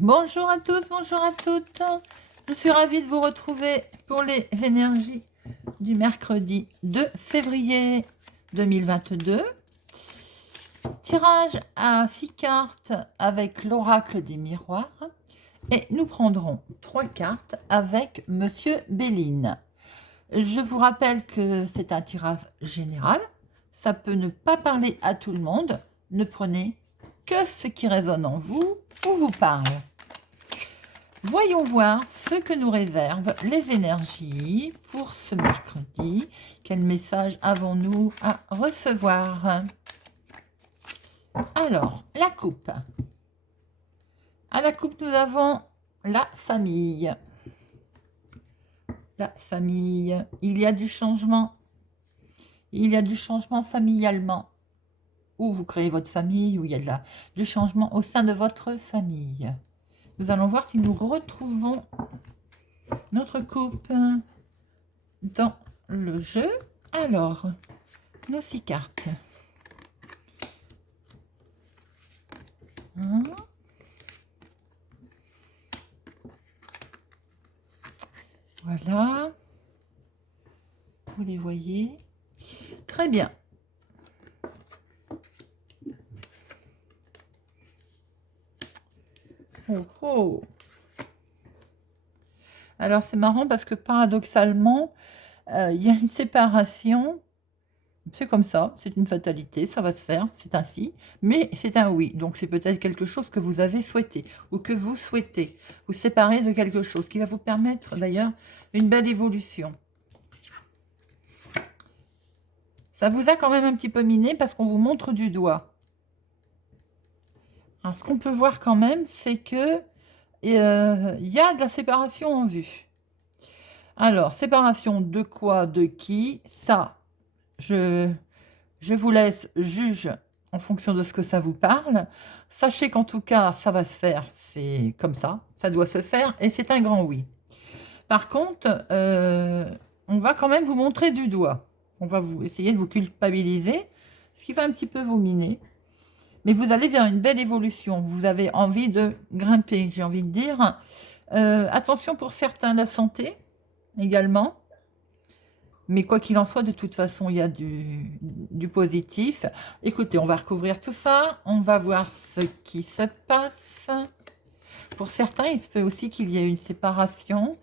Bonjour à tous, bonjour à toutes. Je suis ravie de vous retrouver pour les énergies du mercredi 2 février 2022. Tirage à 6 cartes avec l'oracle des miroirs. Et nous prendrons 3 cartes avec Monsieur Béline. Je vous rappelle que c'est un tirage général. Ça peut ne pas parler à tout le monde. Ne prenez que ce qui résonne en vous ou vous parle. Voyons voir ce que nous réservent les énergies pour ce mercredi. Quel message avons-nous à recevoir? Alors, la coupe. À la coupe, nous avons la famille. La famille. Il y a du changement. Il y a du changement familialement. Ou vous créez votre famille, ou il y a du changement au sein de votre famille. Nous allons voir si nous retrouvons notre coupe dans le jeu. Alors, nos 6 cartes. Voilà. Vous les voyez. Très bien. Oh, oh. Alors, c'est marrant parce que paradoxalement, il y a une séparation. C'est comme ça, c'est une fatalité, ça va se faire, c'est ainsi. Mais c'est un oui, donc c'est peut-être quelque chose que vous avez souhaité ou que vous souhaitez vous séparer de quelque chose qui va vous permettre d'ailleurs une belle évolution. Ça vous a quand même un petit peu miné parce qu'on vous montre du doigt. Alors, ce qu'on peut voir quand même, c'est que il y a de la séparation en vue. Alors, séparation de quoi, de qui? Ça, je vous laisse juge en fonction de ce que ça vous parle. Sachez qu'en tout cas, ça va se faire, c'est comme ça doit se faire, et c'est un grand oui. Par contre, on va quand même vous montrer du doigt. On va vous essayer de vous culpabiliser, ce qui va un petit peu vous miner. Mais vous allez vers une belle évolution. Vous avez envie de grimper, j'ai envie de dire. Attention pour certains, la santé également. Mais quoi qu'il en soit, de toute façon, il y a du positif. Écoutez, on va recouvrir tout ça. On va voir ce qui se passe. Pour certains, il se peut aussi qu'il y ait une séparation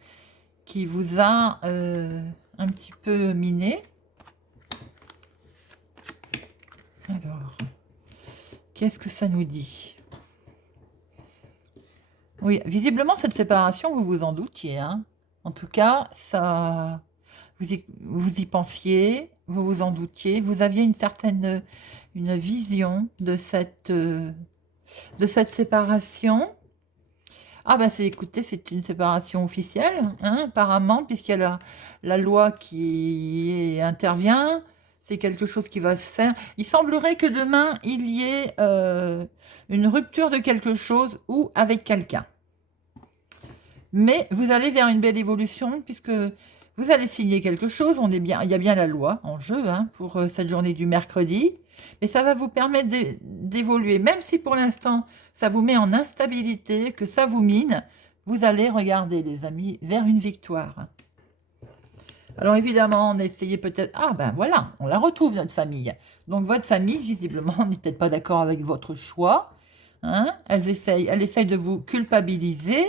qui vous a un petit peu miné. Alors, qu'est-ce que ça nous dit? Oui, visiblement, cette séparation, vous vous en doutiez. Hein. En tout cas, ça, vous y pensiez, vous vous en doutiez, vous aviez une vision de cette séparation. Ah ben, écoutez, c'est une séparation officielle, hein, apparemment, puisqu'il y a la loi qui intervient. C'est quelque chose qui va se faire. Il semblerait que demain, il y ait une rupture de quelque chose ou avec quelqu'un. Mais vous allez vers une belle évolution puisque vous allez signer quelque chose. Il y a bien la loi en jeu hein, pour cette journée du mercredi. Mais ça va vous permettre d'évoluer. Même si pour l'instant, ça vous met en instabilité, que ça vous mine, vous allez regarder, les amis, vers une victoire. Alors évidemment, on essayait peut-être... Ah ben voilà, on la retrouve, notre famille. Donc votre famille, visiblement, n'est peut-être pas d'accord avec votre choix. Hein, elle essaye de vous culpabiliser.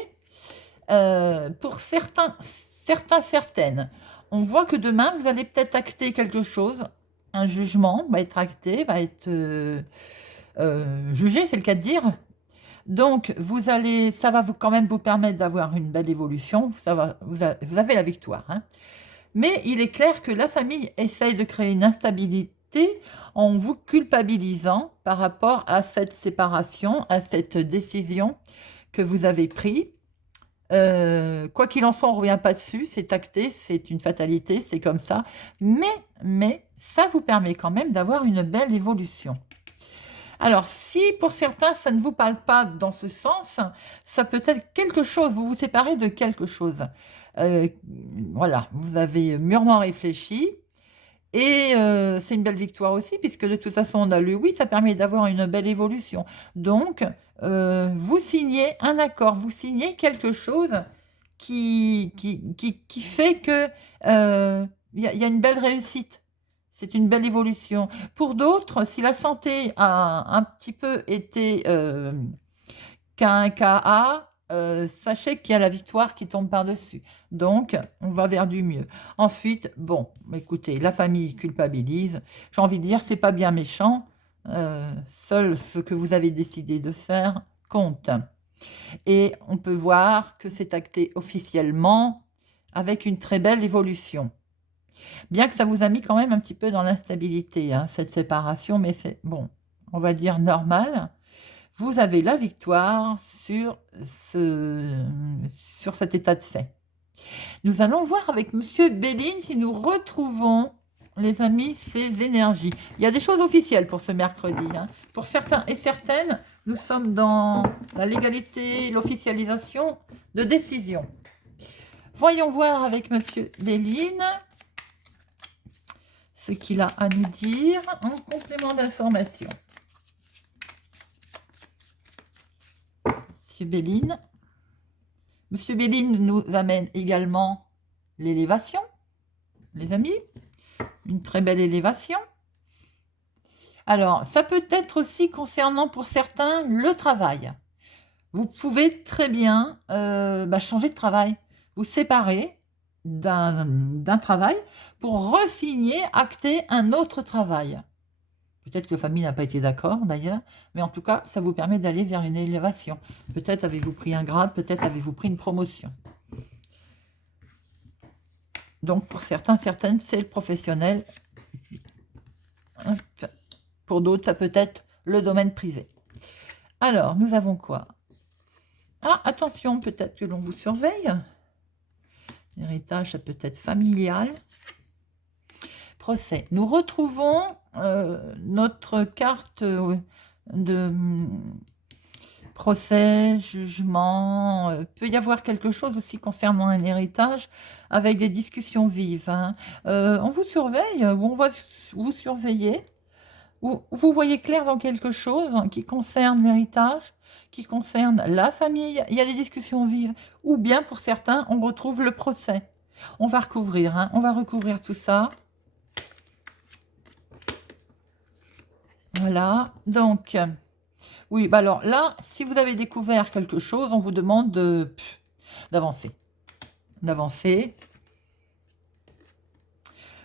Pour certaines, on voit que demain, vous allez peut-être acter quelque chose. Un jugement va être acté, va être jugé, c'est le cas de dire. Donc, ça va quand même vous permettre d'avoir une belle évolution. Vous avez la victoire. Hein. Mais il est clair que la famille essaye de créer une instabilité en vous culpabilisant par rapport à cette séparation, à cette décision que vous avez prise. Quoi qu'il en soit, on ne revient pas dessus, c'est acté, c'est une fatalité, c'est comme ça. Mais ça vous permet quand même d'avoir une belle évolution. Alors, si pour certains, ça ne vous parle pas dans ce sens, ça peut être quelque chose, vous vous séparez de quelque chose. Voilà, vous avez mûrement réfléchi Et c'est une belle victoire aussi, puisque de toute façon, on a le oui, ça permet d'avoir une belle évolution. Donc, vous signez un accord, vous signez quelque chose qui fait que y a une belle réussite. C'est une belle évolution. Pour d'autres, si la santé a un petit peu été qu'un KA, sachez qu'il y a la victoire qui tombe par-dessus. Donc, on va vers du mieux. Ensuite, bon, écoutez, la famille culpabilise. J'ai envie de dire, c'est pas bien méchant. Seul ce que vous avez décidé de faire compte. Et on peut voir que c'est acté officiellement avec une très belle évolution. Bien que ça vous a mis quand même un petit peu dans l'instabilité, hein, cette séparation, mais c'est bon, on va dire normal. Vous avez la victoire sur cet état de fait. Nous allons voir avec Monsieur Béline si nous retrouvons, les amis, ces énergies. Il y a des choses officielles pour ce mercredi, hein. Pour certains et certaines, nous sommes dans la légalité, l'officialisation de décision. Voyons voir avec Monsieur Béline ce qu'il a à nous dire en complément d'information. Monsieur Béline. Monsieur Béline nous amène également l'élévation, les amis. Une très belle élévation. Alors, ça peut être aussi concernant pour certains le travail. Vous pouvez très bien changer de travail, vous séparer d'un travail pour re-signer, acter un autre travail. Peut-être que la famille n'a pas été d'accord d'ailleurs, mais en tout cas, ça vous permet d'aller vers une élévation. Peut-être avez-vous pris un grade, peut-être avez-vous pris une promotion. Donc pour certains, certaines, c'est le professionnel. Pour d'autres, ça peut être le domaine privé. Alors, nous avons quoi? Ah, attention, peut-être que l'on vous surveille. L'héritage, ça peut être familial. Procès. Nous retrouvons notre carte de procès, jugement. Peut y avoir quelque chose aussi concernant un héritage avec des discussions vives, hein. On vous surveille, ou on va vous surveiller, ou vous voyez clair dans quelque chose qui concerne l'héritage, qui concerne la famille. Il y a des discussions vives, ou bien pour certains, on retrouve le procès. On va recouvrir, hein, on va recouvrir tout ça. Voilà, donc, oui, bah alors là, si vous avez découvert quelque chose, on vous demande d'avancer.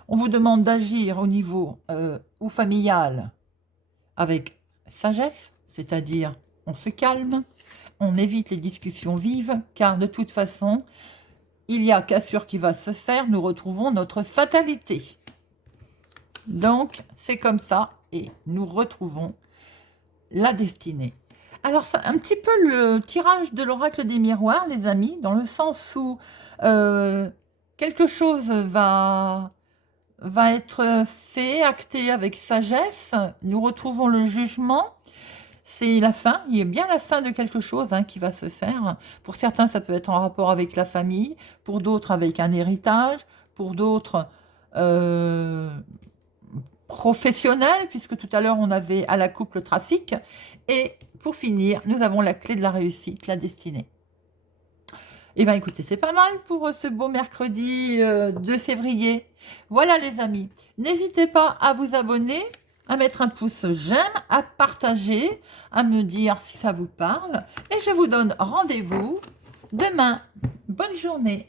On vous demande d'agir au niveau ou familial avec sagesse, c'est-à-dire on se calme, on évite les discussions vives, car de toute façon, il y a cassure qui va se faire, nous retrouvons notre fatalité. Donc, c'est comme ça. Et nous retrouvons la destinée. Alors, c'est un petit peu le tirage de l'oracle des miroirs, les amis, dans le sens où quelque chose va être fait, acté avec sagesse. Nous retrouvons le jugement. C'est la fin, il y a bien la fin de quelque chose qui va se faire. Pour certains, ça peut être en rapport avec la famille, pour d'autres avec un héritage, pour d'autres professionnel, puisque tout à l'heure on avait à la coupe le trafic, et pour finir, nous avons la clé de la réussite, la destinée. Et bien écoutez, c'est pas mal pour ce beau mercredi 2 février. Voilà les amis, n'hésitez pas à vous abonner, à mettre un pouce j'aime, à partager, à me dire si ça vous parle, et je vous donne rendez-vous demain. Bonne journée.